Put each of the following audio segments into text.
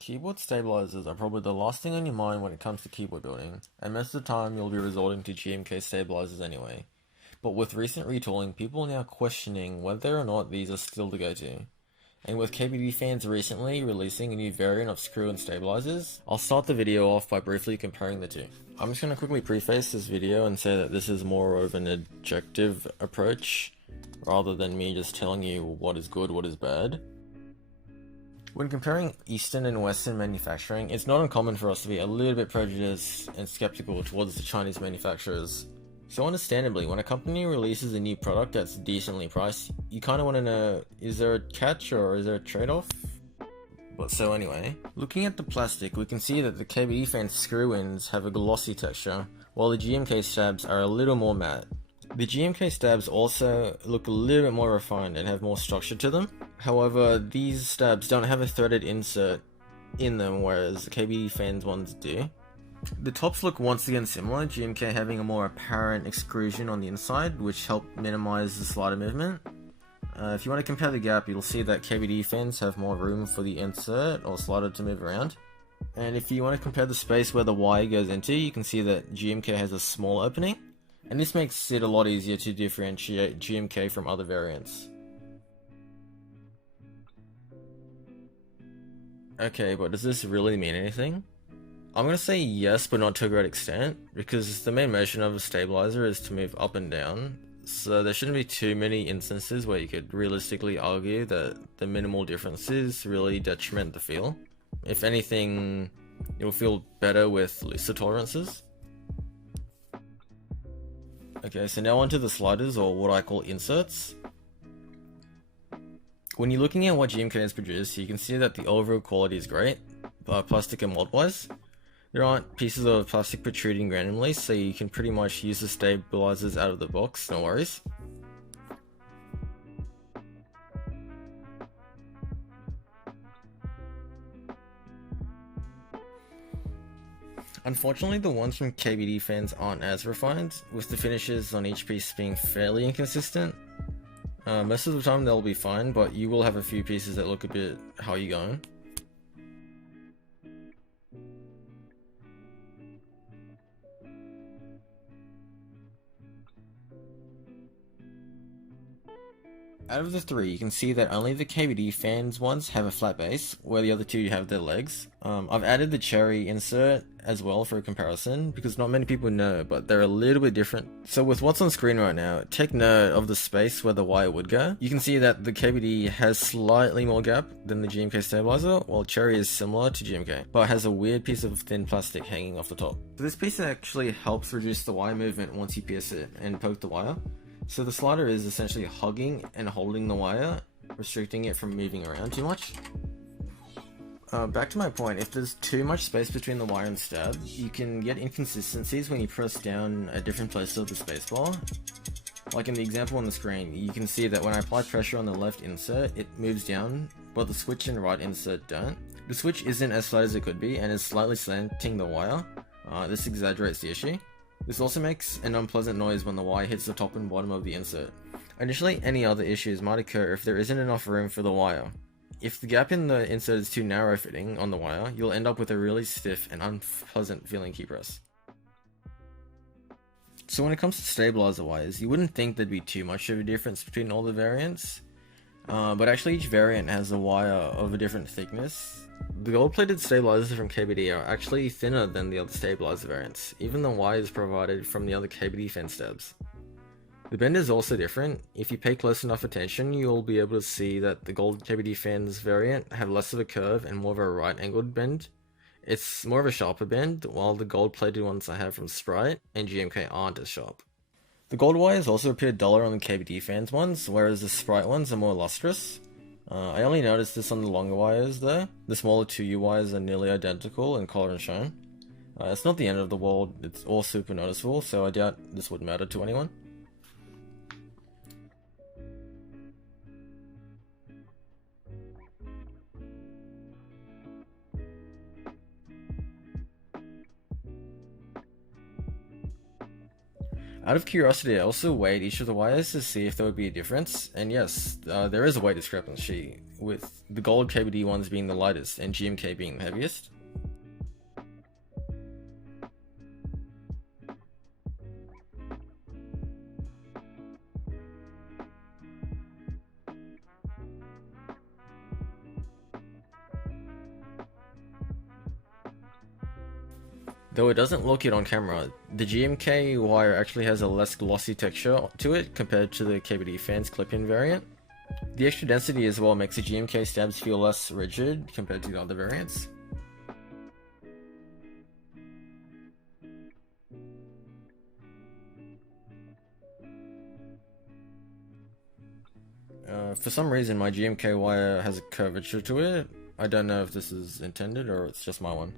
Keyboard stabilizers are probably the last thing on your mind when it comes to keyboard building, and most of the time you'll be resorting to GMK stabilizers anyway. But with recent retooling, people are now questioning whether or not these are still the go-to. And with KBDFans recently releasing a new variant of screw-in stabilizers, I'll start the video off by briefly comparing the two. I'm just going to quickly preface this video and say that this is more of an objective approach, rather than me just telling you what is good, what is bad. When comparing Eastern and Western manufacturing, it's not uncommon for us to be a little bit prejudiced and skeptical towards the Chinese manufacturers. So understandably, when a company releases a new product that's decently priced, you kind of want to know, is there a catch or is there a trade-off? But so anyway, looking at the plastic, we can see that the KBDFans screw-ins have a glossy texture, while the GMK stabs are a little more matte. The GMK stabs also look a little bit more refined and have more structure to them. However, these stabs don't have a threaded insert in them, whereas the KBDFans ones do. The tops look once again similar, GMK having a more apparent extrusion on the inside, which helped minimize the slider movement. If you want to compare the gap, you'll see that KBDFans have more room for the insert or slider to move around. And if you want to compare the space where the wire goes into, you can see that GMK has a small opening. And this makes it a lot easier to differentiate GMK from other variants. Okay, but does this really mean anything? I'm going to say yes, but not to a great extent, because the main motion of a stabilizer is to move up and down, so there shouldn't be too many instances where you could realistically argue that the minimal differences really detriment the feel. If anything, it'll feel better with looser tolerances. Okay, so now onto the sliders, or what I call inserts. When you're looking at what GMK has produced, you can see that the overall quality is great, plastic and mold wise. There aren't pieces of plastic protruding randomly, so you can pretty much use the stabilizers out of the box, no worries. Unfortunately, the ones from KBDFans aren't as refined, with the finishes on each piece being fairly inconsistent. Most of the time they'll be fine, but you will have a few pieces that look a bit how you going. Out of the three, you can see that only the KBDFans ones have a flat base, where the other two have their legs. I've added the cherry insert as well for a comparison, because not many people know, but they're a little bit different. So with what's on screen right now, take note of the space where the wire would go. You can see that the KBD has slightly more gap than the GMK stabilizer, while cherry is similar to GMK, but has a weird piece of thin plastic hanging off the top. So this piece actually helps reduce the wire movement once you pierce it and poke the wire. So the slider is essentially hugging and holding the wire, restricting it from moving around too much. Back to my point, if there's too much space between the wire and stab, you can get inconsistencies when you press down at different places of the spacebar. Like in the example on the screen, you can see that when I apply pressure on the left insert, it moves down, but the switch and right insert don't. The switch isn't as flat as it could be and is slightly slanting the wire. This exaggerates the issue. This also makes an unpleasant noise when the wire hits the top and bottom of the insert. Additionally, any other issues might occur if there isn't enough room for the wire. If the gap in the insert is too narrow fitting on the wire, you'll end up with a really stiff and unpleasant feeling key press. So when it comes to stabilizer wires, you wouldn't think there'd be too much of a difference between all the variants, but actually each variant has a wire of a different thickness. The gold-plated stabilizers from KBD are actually thinner than the other stabilizer variants, even the wires provided from the other KBDFan stabs. The bend is also different. If you pay close enough attention, you'll be able to see that the gold KBDFans variant have less of a curve and more of a right-angled bend. It's more of a sharper bend, while the gold-plated ones I have from Sprite and GMK aren't as sharp. The gold wires also appear duller on the KBDFans ones, whereas the Sprite ones are more lustrous. I only noticed this on the longer wires though. The smaller 2U wires are nearly identical in color and shine. It's not the end of the world, it's all super noticeable, so I doubt this would matter to anyone. Out of curiosity, I also weighed each of the wires to see if there would be a difference, and yes, there is a weight discrepancy. with the gold KBD ones being the lightest and GMK being the heaviest. Though it doesn't look it on camera, the GMK wire actually has a less glossy texture to it compared to the KBDFans clip-in variant. The extra density as well makes the GMK stabs feel less rigid compared to the other variants. For some reason my GMK wire has a curvature to it. I don't know if this is intended or it's just my one.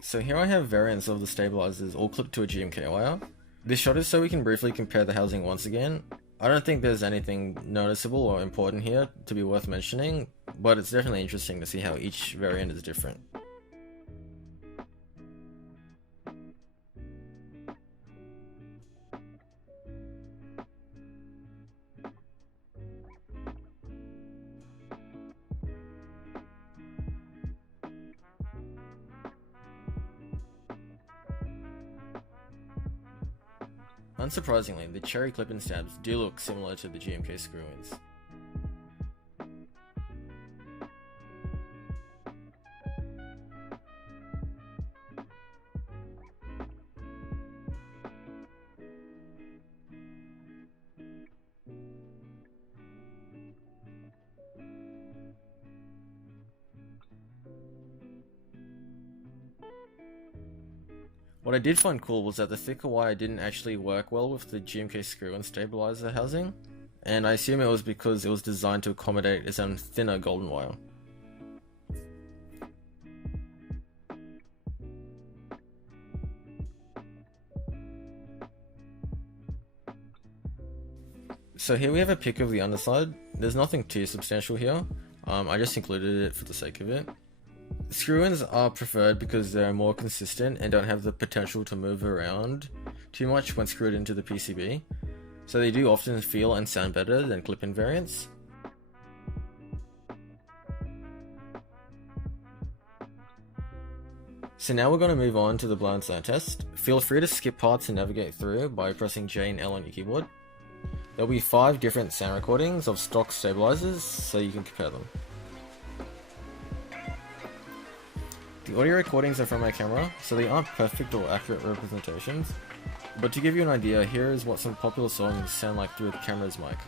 So here I have variants of the stabilizers all clipped to a GMK wire. This shot is so we can briefly compare the housing once again. I don't think there's anything noticeable or important here to be worth mentioning, but it's definitely interesting to see how each variant is different. Unsurprisingly, the cherry clip-in stabs do look similar to the GMK screw-ins. What I did find cool was that the thicker wire didn't actually work well with the GMK screw and stabilizer housing, and I assume it was because it was designed to accommodate its own thinner golden wire. So here we have a pic of the underside. There's nothing too substantial here, I just included it for the sake of it. Screw-ins are preferred because they're more consistent and don't have the potential to move around too much when screwed into the PCB, so they do often feel and sound better than clip-in variants. So now we're going to move on to the blind sight test. Feel free to skip parts and navigate through by pressing J and L on your keyboard. There'll be 5 different sound recordings of stock stabilizers so you can compare them. The audio recordings are from my camera, so they aren't perfect or accurate representations, but to give you an idea, here is what some popular songs sound like through the camera's mic.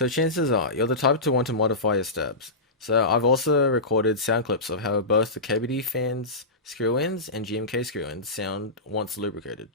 So chances are you're the type to want to modify your stabs. So I've also recorded sound clips of how both the KBD fans screw-ins and GMK screw-ins sound once lubricated.